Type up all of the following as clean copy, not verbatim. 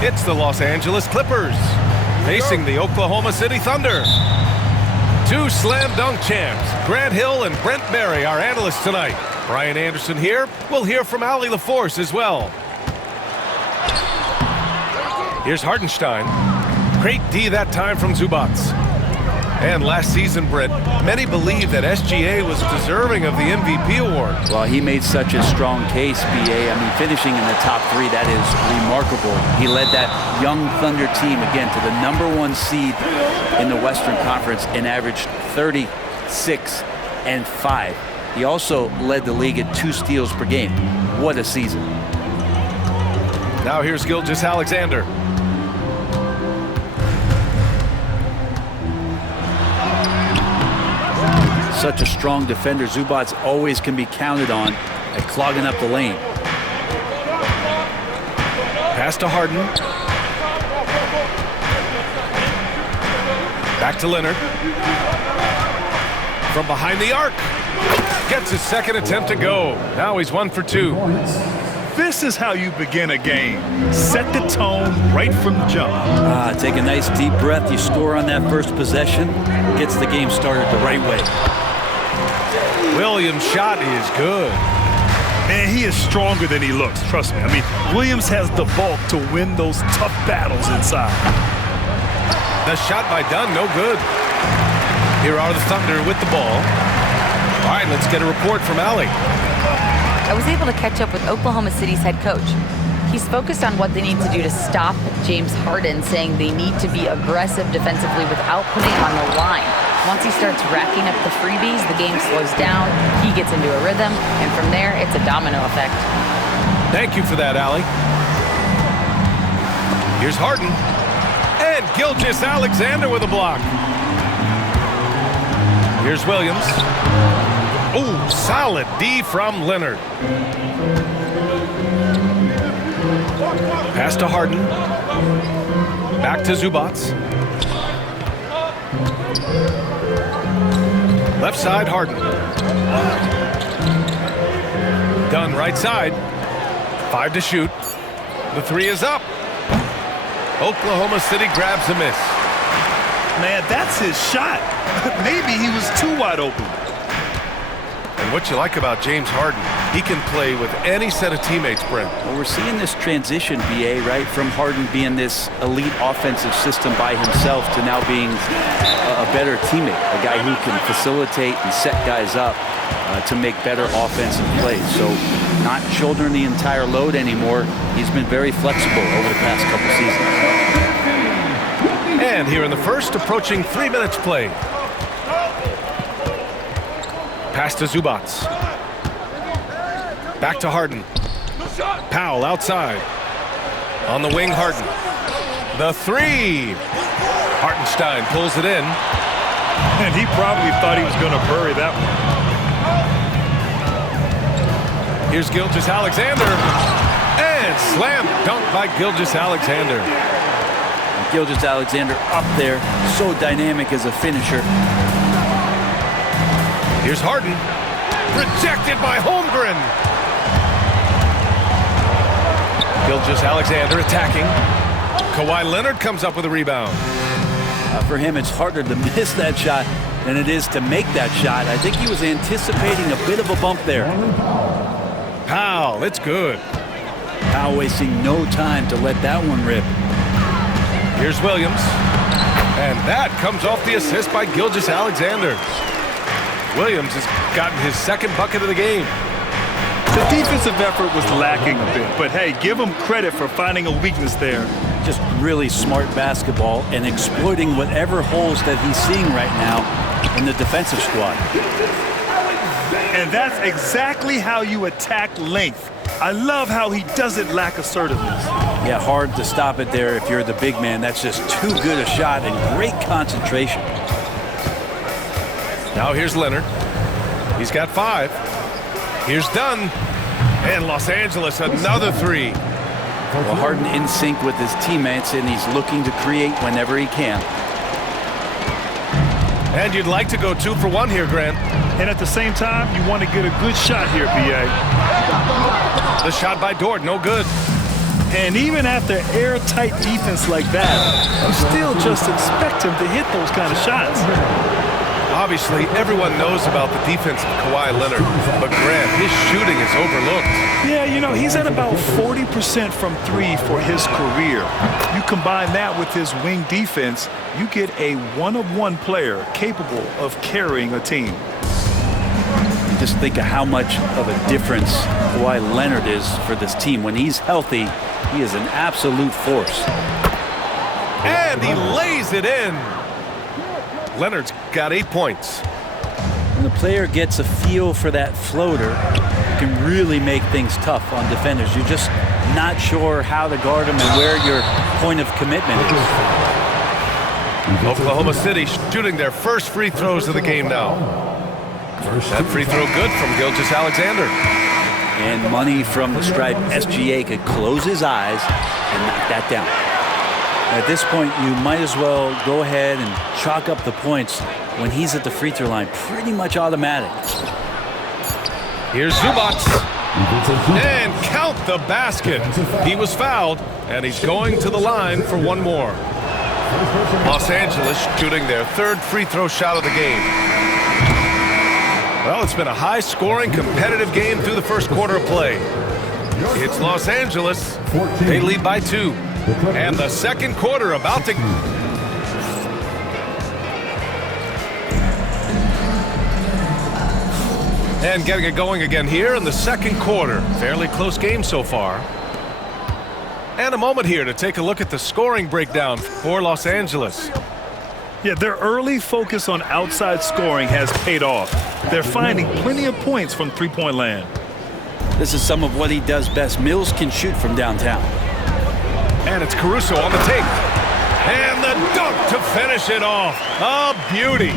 It's the Los Angeles Clippers facing the Oklahoma City Thunder. Two slam dunk champs, Grant Hill and Brent Barry, our analysts tonight. Brian Anderson here. We'll hear from Allie LaForce as well. Here's Hartenstein. Great D that time from Zubats. And last season, Brent, many believe that SGA was deserving of the MVP award. Well, he made such a strong case, B.A. I mean, finishing in the top three, that is remarkable. He led that young Thunder team, again, to the #1 seed in the Western Conference and averaged 36 and 5. He also led the league at 2 steals per game. What a season. Now here's Gilgeous-Alexander. Such a strong defender. Zubats always can be counted on at clogging up the lane. Pass to Harden. Back to Leonard. From behind the arc. Gets his second attempt to go. Now he's 1 for 2. This is how you begin a game. Set the tone right from the jump. Take a nice deep breath. You score on that first possession. Gets the game started the right way. Williams' shot is good. Man, he is stronger than he looks, trust me. I mean, Williams has the bulk to win those tough battles inside. The shot by Dunn, no good. Here are the Thunder with the ball. All right, let's get a report from Allie. I was able to catch up with Oklahoma City's head coach. He's focused on what they need to do to stop James Harden, saying they need to be aggressive defensively without putting him on the line. Once he starts racking up the freebies, the game slows down, he gets into a rhythm, and from there, it's a domino effect. Thank you for that, Allie. Here's Harden. And Gilgeous-Alexander with a block. Here's Williams. Oh, solid D from Leonard. Pass to Harden. Back to Zubats. Left side, Harden. Dunn right side. 5 to shoot. The 3 is up. Oklahoma City grabs a miss. Man, that's his shot. Maybe he was too wide open. And what you like about James Harden, he can play with any set of teammates, Brent. Well, we're seeing this transition, B.A., right, from Harden being this elite offensive system by himself to now being a better teammate, a guy who can facilitate and set guys up to make better offensive plays. So not shouldering the entire load anymore. He's been very flexible over the past couple seasons. And here in the first, approaching 3 minutes played. Pass to Zubats. Back to Harden. Powell outside. On the wing, Harden. The 3. Hartenstein pulls it in. And he probably thought he was going to bury that one. Here's Gilgeous-Alexander. And slam dunk by Gilgeous-Alexander. Gilgeous-Alexander up there, so dynamic as a finisher. Here's Harden. Rejected by Holmgren. Gilgeous-Alexander attacking. Kawhi Leonard comes up with a rebound. For him, it's harder to miss that shot than it is to make that shot. I think he was anticipating a bit of a bump there. Powell, it's good. Powell wasting no time to let that one rip. Here's Williams. And that comes off the assist by Gilgeous-Alexander. Williams has gotten his second bucket of the game. The defensive effort was lacking a bit, but hey, give him credit for finding a weakness there. Just really smart basketball and exploiting whatever holes that he's seeing right now in the defensive squad. And that's exactly how you attack length. I love how he doesn't lack assertiveness. Yeah, hard to stop it there if you're the big man. That's just too good a shot and great concentration. Now here's Leonard. He's got 5. Here's Dunn. And Los Angeles, another 3. Well, Harden in sync with his teammates, and he's looking to create whenever he can. And you'd like to go 2 for 1 here, Grant. And at the same time, you want to get a good shot here, B.A. The shot by Dort, no good. And even after airtight defense like that, you still just expect him to hit those kind of shots. Obviously, everyone knows about the defense of Kawhi Leonard, but Grant, his shooting is overlooked. Yeah, you know, he's at about 40% from three for his career. You combine that with his wing defense, you get a one-of-one player capable of carrying a team. Just think of how much of a difference Kawhi Leonard is for this team. When he's healthy, he is an absolute force. And he lays it in. Leonard's got 8 points. When the player gets a feel for that floater, it can really make things tough on defenders. You're just not sure how to guard him and where your point of commitment is. Oklahoma City shooting their first free throws of the game now. That free throw good from Gilgeous-Alexander. And money from the stripe. SGA could close his eyes and knock that down. At this point, you might as well go ahead and chalk up the points when he's at the free throw line. Pretty much automatic. Here's Zubac. And count the basket. He was fouled, and he's going to the line for one more. Los Angeles shooting their third free throw shot of the game. Well, it's been a high-scoring, competitive game through the first quarter of play. It's Los Angeles. They lead by 2. And the second quarter about to... And getting it going again here in the second quarter. Fairly close game so far. And a moment here to take a look at the scoring breakdown for Los Angeles. Yeah, their early focus on outside scoring has paid off. They're finding plenty of points from three-point land. This is some of what he does best. Mills can shoot from downtown. And it's Caruso on the take. And the dunk to finish it off. A beauty.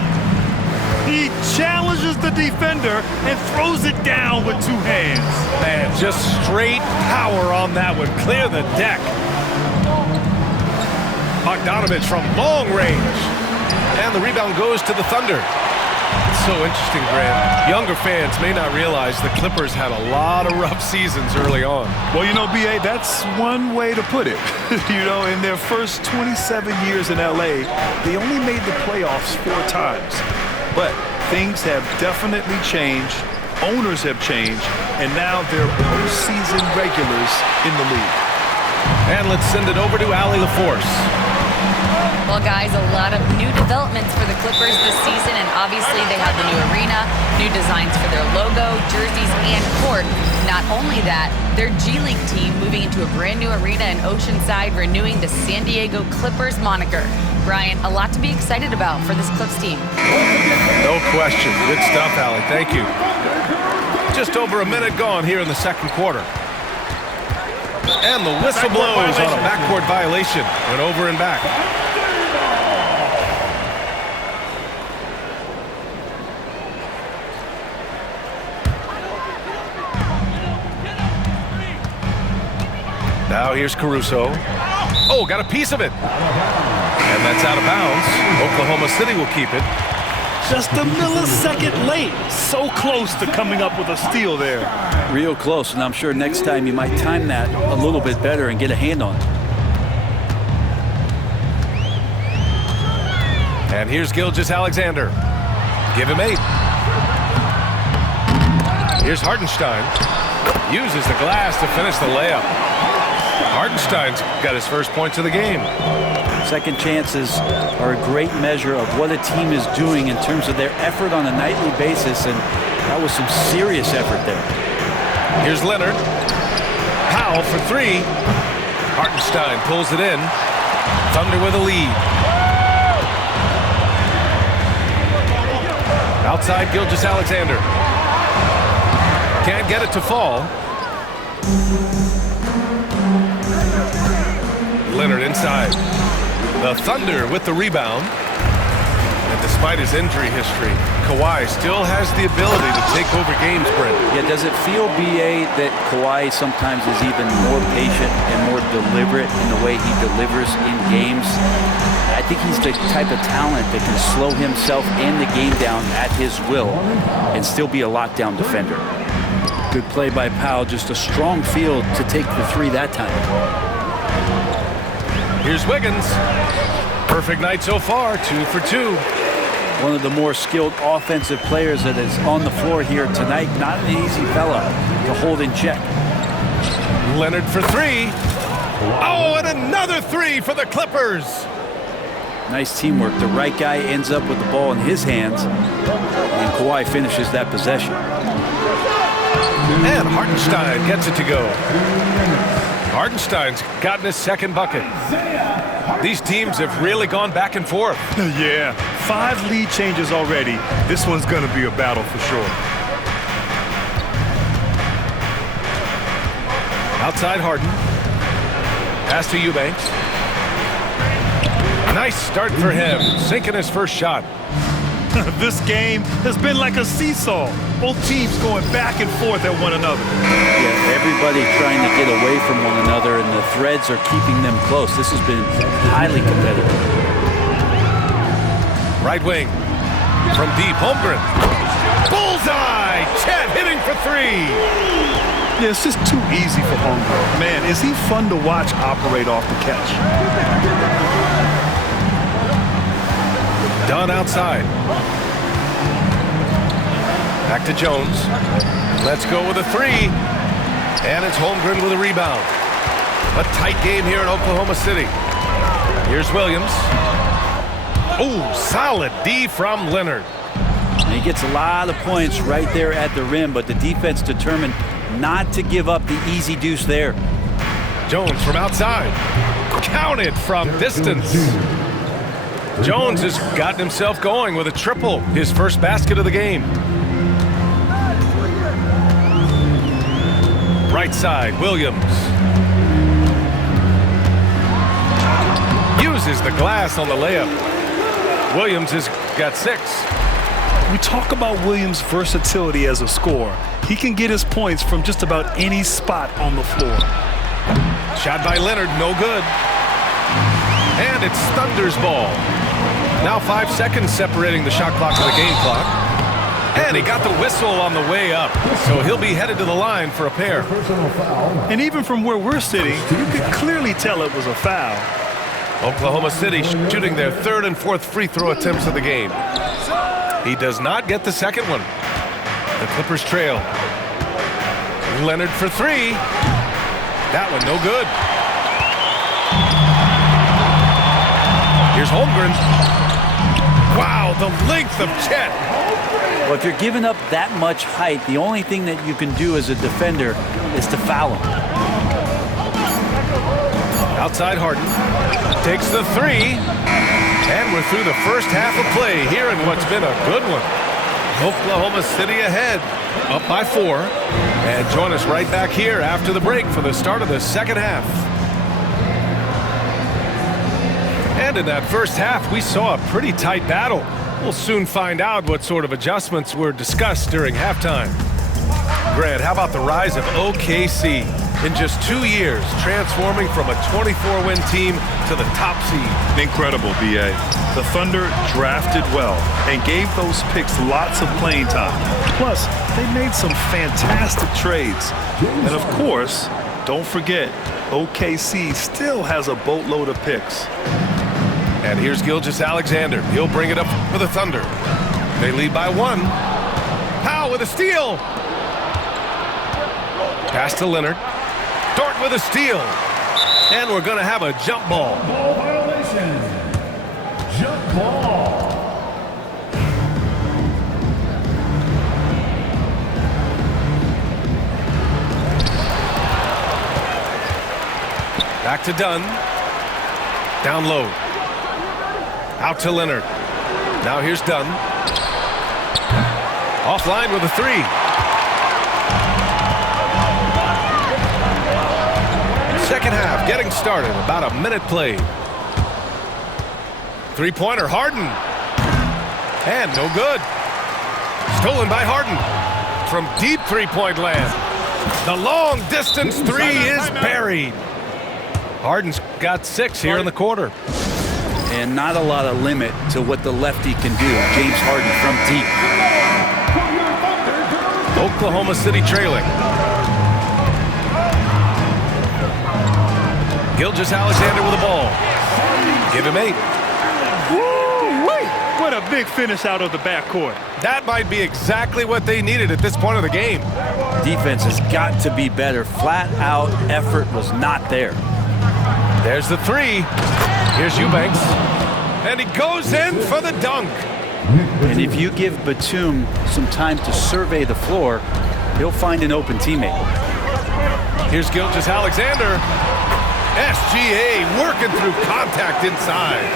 He challenges the defender and throws it down with 2 hands. Man, just straight power on that one. Clear the deck. Bogdanovich from long range. And the rebound goes to the Thunder. It's so interesting, Grant. Younger fans may not realize the Clippers had a lot of rough seasons early on. Well, you know, B.A., that's one way to put it. You know, in their first 27 years in L.A., they only made the playoffs 4 times. But things have definitely changed. Owners have changed. And now they're postseason regulars in the league. And let's send it over to Allie LaForce. Well, guys, a lot of new developments for the Clippers this season, and obviously they have the new arena, new designs for their logo, jerseys, and court. Not only that, their G League team moving into a brand new arena in Oceanside, renewing the San Diego Clippers moniker. Brian, a lot to be excited about for this Clips team. No question. Good stuff, Allie. Thank you. Just over a minute gone here in the second quarter. And the whistle blows on a backcourt violation. Went over and back. Now here's Caruso. Oh, got a piece of it. And that's out of bounds. Oklahoma City will keep it. Just a millisecond late. So close to coming up with a steal there. Real close, and I'm sure next time you might time that a little bit better and get a hand on it. And here's Gilgeous-Alexander. Give him 8. Here's Hartenstein. Uses the glass to finish the layup. Hartenstein's got his first points of the game. Second chances are a great measure of what a team is doing in terms of their effort on a nightly basis, and that was some serious effort there. Here's Leonard. Powell for 3. Hartenstein pulls it in. Thunder with a lead. Outside Gilgeous-Alexander. Can't get it to fall. Leonard inside. The Thunder with the rebound. And despite his injury history, Kawhi still has the ability to take over games, Brent. Yeah, does it feel, B.A., that Kawhi sometimes is even more patient and more deliberate in the way he delivers in games? I think he's the type of talent that can slow himself and the game down at his will and still be a lockdown defender. Good play by Powell, just a strong field to take the 3 that time. Here's Wiggins. Perfect night so far, 2 for 2. One of the more skilled offensive players that is on the floor here tonight. Not an easy fella to hold in check. Leonard for 3. Oh, and another 3 for the Clippers. Nice teamwork. The right guy ends up with the ball in his hands, and Kawhi finishes that possession. And Hartenstein gets it to go. Hartenstein's gotten his second bucket. These teams have really gone back and forth. Yeah, 5 lead changes already. This one's going to be a battle for sure. Outside Harden. Pass to Eubanks. Nice start for him, sinking his first shot. This game has been like a seesaw. Both teams going back and forth at one another. Yeah, everybody trying to get away from one another, and the threads are keeping them close. This has been highly competitive. Right wing. From deep, Holmgren. Bullseye! Chet hitting for 3. Yeah, it's just too easy for Holmgren. Man, is he fun to watch operate off the catch. Dunn outside. Back to Jones. Let's go with a 3. And it's Holmgren with a rebound. A tight game here in Oklahoma City. Here's Williams. Oh, solid D from Leonard. And he gets a lot of points right there at the rim, but the defense determined not to give up the easy deuce there. Jones from outside. Counted from distance. Jones has gotten himself going with a triple, his first basket of the game. Right side, Williams. Uses the glass on the layup. Williams has got 6. We talk about Williams' versatility as a scorer. He can get his points from just about any spot on the floor. Shot by Leonard, no good. And it's Thunder's ball. Now 5 seconds separating the shot clock and the game clock. And he got the whistle on the way up, so he'll be headed to the line for a pair. And even from where we're sitting, you could clearly tell it was a foul. Oklahoma City shooting their 3rd and 4th free throw attempts of the game. He does not get the second one. The Clippers trail. Leonard for 3. That one no good. Here's Holmgren. Wow, the length of Chet. Well, if you're giving up that much height, the only thing that you can do as a defender is to foul him. Outside Harden. Takes the 3. And we're through the first half of play here in what's been a good one. Oklahoma City ahead, up by 4. And join us right back here after the break for the start of the second half. And in that first half, we saw a pretty tight battle. We'll soon find out what sort of adjustments were discussed during halftime. Grant, how about the rise of OKC? In just 2 years, transforming from a 24-win team to the top seed. Incredible, B.A. The Thunder drafted well and gave those picks lots of playing time. Plus, they made some fantastic trades. And of course, don't forget, OKC still has a boatload of picks. And here's Gilgeous-Alexander. He'll bring it up for the Thunder. They lead by 1. Powell with a steal. Pass to Leonard. Dort with a steal. And we're going to have a jump ball. Ball violation. Jump ball. Back to Dunn. Down low. Out to Leonard. Now here's Dunn. Offline with a 3. Second half getting started. About a minute played. 3-pointer, Harden. And no good. Stolen by Harden. From deep 3-point land. The long distance 3 is buried. Harden's got 6 here in the quarter. And not a lot of limit to what the lefty can do. James Harden from deep. Oklahoma City trailing. Gilgeous-Alexander with the ball. Give him 8. Woo-wee! What a big finish out of the backcourt. That might be exactly what they needed at this point of the game. Defense has got to be better. Flat out effort was not there. There's the 3. Here's Eubanks. And he goes in for the dunk. And if you give Batum some time to survey the floor, he'll find an open teammate. Here's Gilgeous-Alexander. SGA working through contact inside.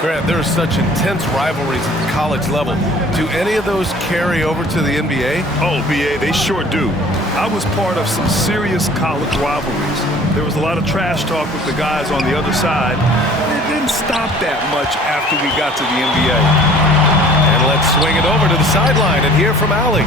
Grant, there are such intense rivalries at the college level. Do any of those carry over to the NBA? Oh, BA, they sure do. I was part of some serious college rivalries. There was a lot of trash talk with the guys on the other side. It didn't stop that much after we got to the NBA. And let's swing it over to the sideline and hear from Allie.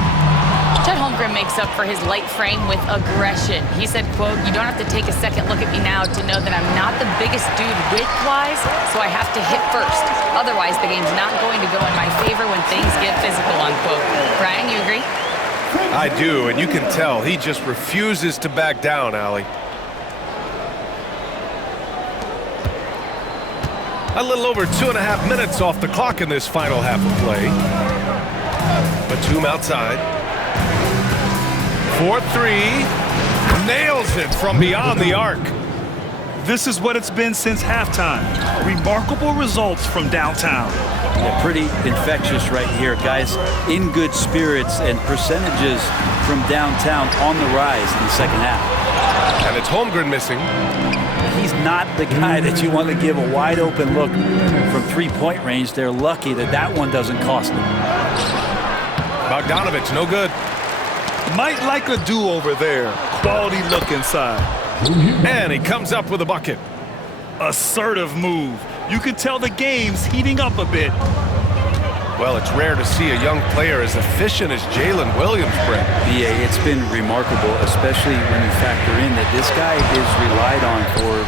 Chet Holmgren makes up for his light frame with aggression. He said, quote, "You don't have to take a second look at me now to know that I'm not the biggest dude width-wise, so I have to hit first. Otherwise, the game's not going to go in my favor when things get physical," unquote. Brian, you agree? I do, and you can tell he just refuses to back down, Allie. A little over 2.5 minutes off the clock in this final half of play. Batum outside. 4-3. Nails it from beyond the arc. This is what it's been since halftime. Remarkable results from downtown. Yeah, pretty infectious right here, guys. In good spirits and percentages from downtown on the rise in the second half. And it's Holmgren missing. He's not the guy that you want to give a wide open look from three-point range. They're lucky that that one doesn't cost them. Bogdanovich, no good. Might like a do-over there. Quality look inside. And he comes up with a bucket. Assertive move. You can tell the game's heating up a bit. Well, it's rare to see a young player as efficient as Jalen Williams, Brett. BA, it's been remarkable, especially when you factor in that this guy is relied on for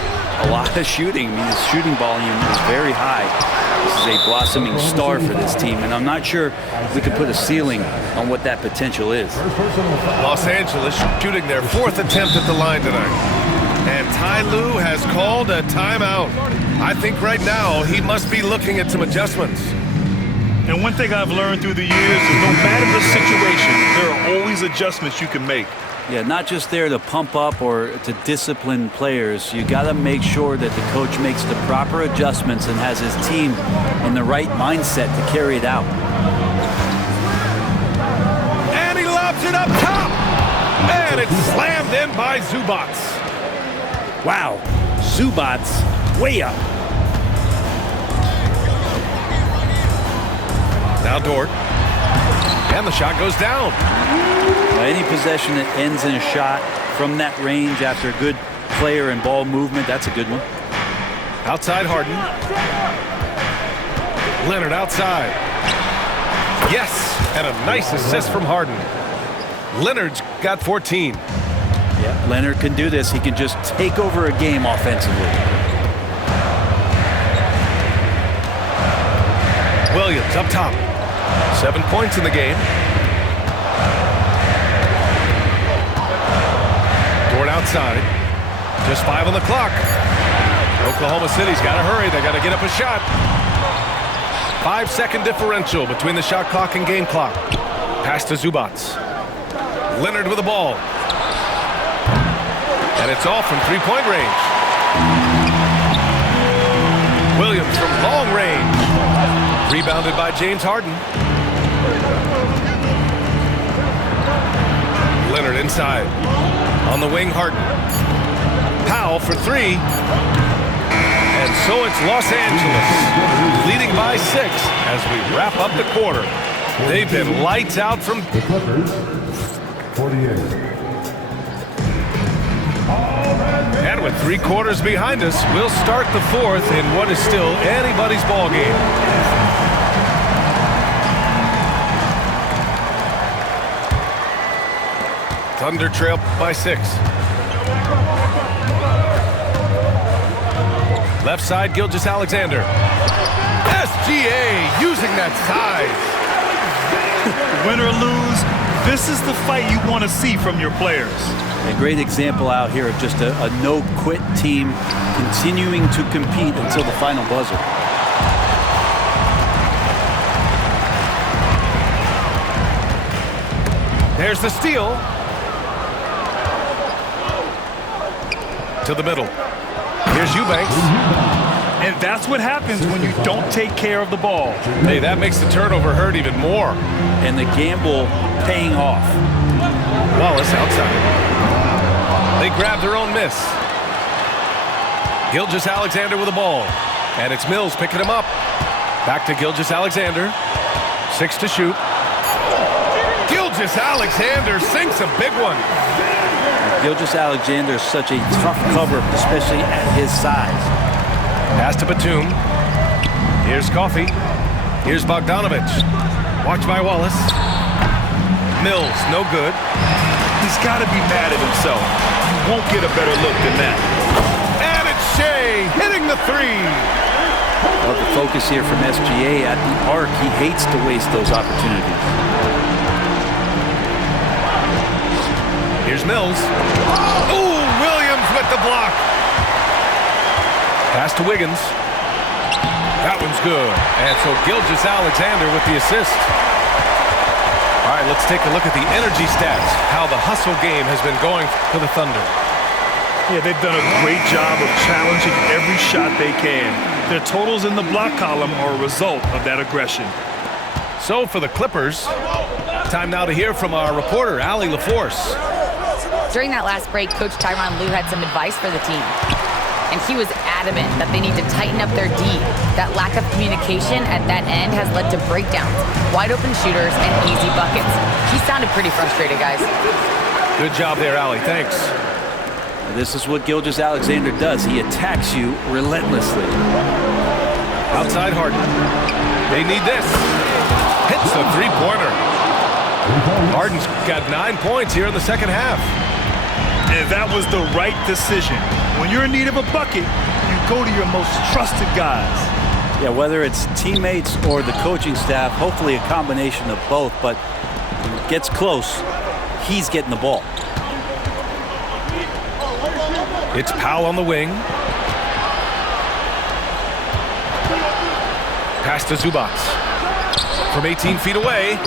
a lot of shooting. I mean, his shooting volume is very high. This is a blossoming star for this team, and I'm not sure we can put a ceiling on what that potential is. Los Angeles shooting their 4th attempt at the line tonight. And Ty Lue has called a timeout. I think right now he must be looking at some adjustments. And one thing I've learned through the years is no matter the situation, there are always adjustments you can make. Yeah, not just there to pump up or to discipline players. You got to make sure that the coach makes the proper adjustments and has his team in the right mindset to carry it out. And he lobs it up top. And it's slammed in by Zubats. Wow, Zubats way up. Now Dort. And the shot goes down. Any possession that ends in a shot from that range after a good player and ball movement, that's a good one. Outside Harden. Leonard outside. Yes, and a nice assist from Harden. Leonard's got 14. Yeah, Leonard can do this. He can just take over a game offensively. Williams up top. 7 points in the game. Dort outside. Just 5 on the clock. Oklahoma City's got to hurry. They got to get up a shot. 5-second differential between the shot clock and game clock. Pass to Zubats. Leonard with the ball. And it's off from three-point range. Williams from long range. Rebounded by James Harden. Leonard inside. On the wing, Harden. Powell for 3. And so it's Los Angeles leading by 6 as we wrap up the quarter. They've been lights out from The Clippers, 48. And with 3 quarters behind us, we'll start the 4th in what is still anybody's ball game. Thunder trail by 6. Left side, Gilgeous-Alexander. SGA using that size. Win or lose, this is the fight you want to see from your players. A great example out here of just a no-quit team continuing to compete until the final buzzer. There's the steal. To the middle. Here's Eubanks. And that's what happens when you don't take care of the ball. Hey, that makes the turnover hurt even more. And the gamble paying off. Wallace outside. They grab their own miss. Gilgeous-Alexander with the ball. And it's Mills picking him up. Back to Gilgeous-Alexander. 6 to shoot. Gilgeous-Alexander sinks a big one. Gilgeous-Alexander is such a tough cover, especially at his size. Pass to Batum. Here's Coffey. Here's Bogdanovich. Watch by Wallace. Mills, no good. He's got to be mad at himself. You won't get a better look than that. And it's Shea hitting the three. Well, the focus here from SGA at the arc. He hates to waste those opportunities. Here's Mills. Ooh, Williams with the block. Pass to Wiggins. That one's good. And so Gilgeous-Alexander with the assist. All right, let's take a look at the energy stats, how the hustle game has been going for the Thunder. Yeah, they've done a great job of challenging every shot they can. Their totals in the block column are a result of that aggression. So for the Clippers, time now to hear from our reporter, Allie LaForce. During that last break, Coach Tyronn Lue had some advice for the team. And he was adamant that they need to tighten up their D. That lack of communication at that end has led to breakdowns, wide open shooters, and easy buckets. He sounded pretty frustrated, guys. Good job there, Allie. Thanks. This is what Gilgeous-Alexander does. He attacks you relentlessly. Outside Harden. They need this. Hits the three-pointer. Harden's got 9 points here in the second half. And that was the right decision. When you're in need of a bucket, you go to your most trusted guys. Yeah, whether it's teammates or the coaching staff, hopefully a combination of both, but when it gets close, he's getting the ball. It's Powell on the wing. Pass to Zubac. From 18 feet away.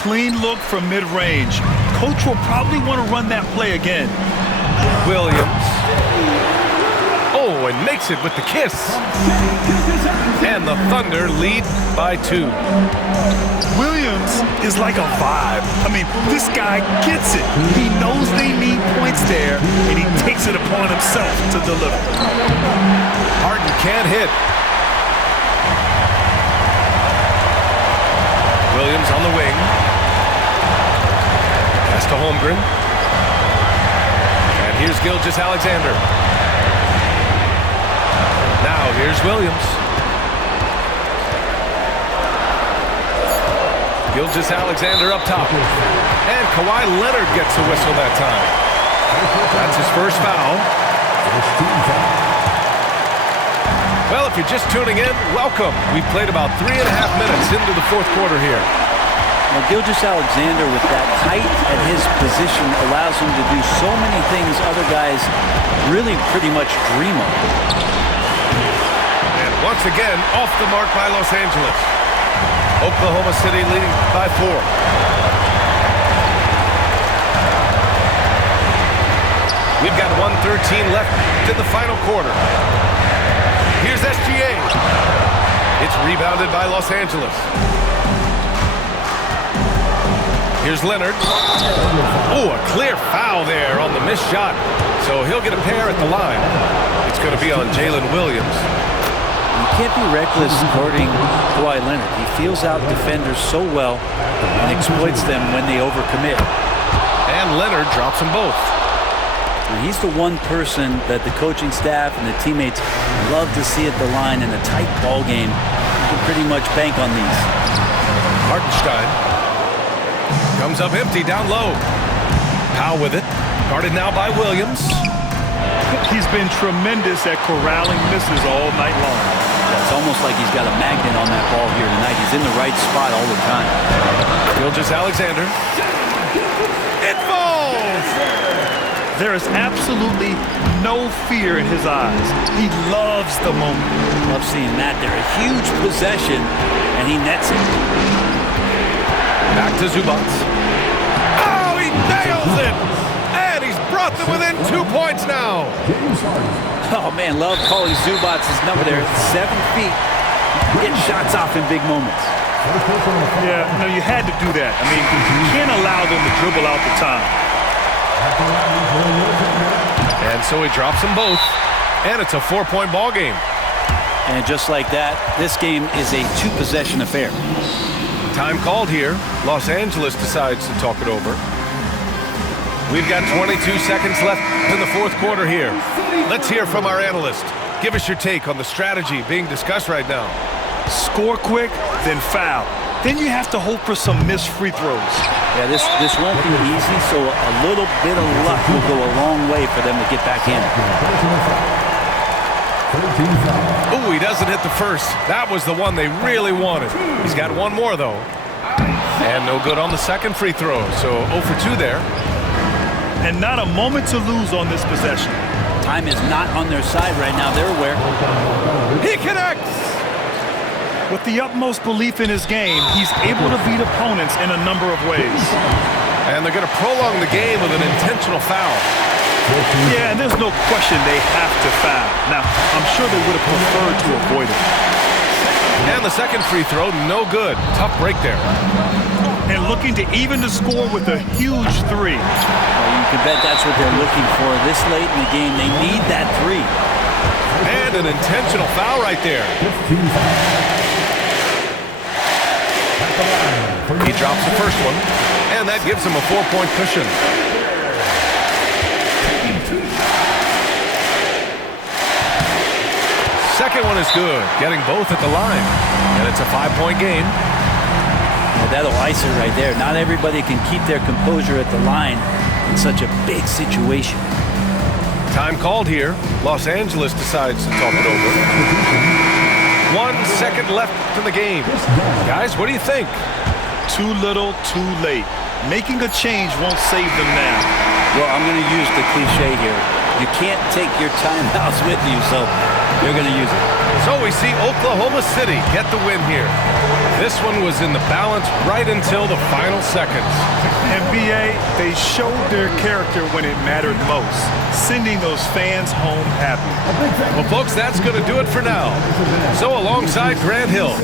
Clean look from mid-range. Coach will probably want to run that play again. Williams. Oh, and makes it with the kiss. And the Thunder lead by 2. Williams is like a vibe. I mean, this guy gets it. He knows they need points there, and he takes it upon himself to deliver. Harden can't hit. Williams on the wing. Pass to Holmgren. And here's Gilgeous-Alexander. Now here's Williams. Gilgeous-Alexander up top. And Kawhi Leonard gets a whistle that time. That's his first foul. Well, if you're just tuning in, welcome. We've played about 3.5 minutes into the fourth quarter here. Now, Gilgeous-Alexander with that height at his position allows him to do so many things other guys really pretty much dream of. And once again, off the mark by Los Angeles. Oklahoma City leading by 4. We've got 1:13 left in the final quarter. Here's SGA. It's rebounded by Los Angeles. Here's Leonard. Oh, a clear foul there on the missed shot. So he'll get a pair at the line. It's going to be on Jalen Williams. You can't be reckless guarding Kawhi Leonard. He feels out defenders so well and exploits them when they overcommit. And Leonard drops them both. And he's the one person that the coaching staff and the teammates love to see at the line in a tight ball game. You can pretty much bank on these. Hartenstein comes up empty down low. Powell with it. Guarded now by Williams. He's been tremendous at corralling misses all night long. It's almost like he's got a magnet on that ball here tonight. He's in the right spot all the time. Gilgeous-Alexander. It falls! There is absolutely no fear in his eyes. He loves the moment. Love seeing that there. A huge possession, and he nets it. Back to Zubac. Oh, he nails it! And he's brought them within 2 points now. Oh, man, love calling Zubac's number there. 7 feet. Getting shots off in big moments. Yeah, no, you had to do that. I mean, you can't allow them to dribble out the time. And so he drops them both. And it's a 4-point ball game. And just like that, this game is a 2-possession affair. Time called here. Los Angeles decides to talk it over. We've got 22 seconds left in the fourth quarter here. Let's hear from our analyst. Give us your take on the strategy being discussed right now. Score quick, then foul. Then you have to hope for some missed free throws. Yeah, this won't be easy, so a little bit of luck will go a long way for them to get back in. Oh, he doesn't hit the first. That was the one they really wanted. He's got one more, though. And no good on the second free throw, so 0 for 2 there. And not a moment to lose on this possession. Time is not on their side right now. They're aware. He connects! With the utmost belief in his game, he's able to beat opponents in a number of ways. And they're going to prolong the game with an intentional foul. Yeah, and there's no question they have to foul. Now, I'm sure they would have preferred to avoid it. And the second free throw, no good. Tough break there. And looking to even the score with a huge 3. Well, you can bet that's what they're looking for. This late in the game, they need that 3. And an intentional foul right there. He drops the first one, and that gives him a 4-point cushion. Second one is good, getting both at the line. And it's a 5-point game. Well, that'll ice it right there. Not everybody can keep their composure at the line in such a big situation. Time called here. Los Angeles decides to talk it over. 1 second left in the game. Guys, what do you think? Too little, too late. Making a change won't save them now. Well, I'm going to use the cliche here. You can't take your timeouts with you, so you're going to use it. So we see Oklahoma City get the win here. This one was in the balance right until the final seconds. And BA, they showed their character when it mattered most, sending those fans home happy. Well, folks, that's going to do it for now. So alongside Grant Hill,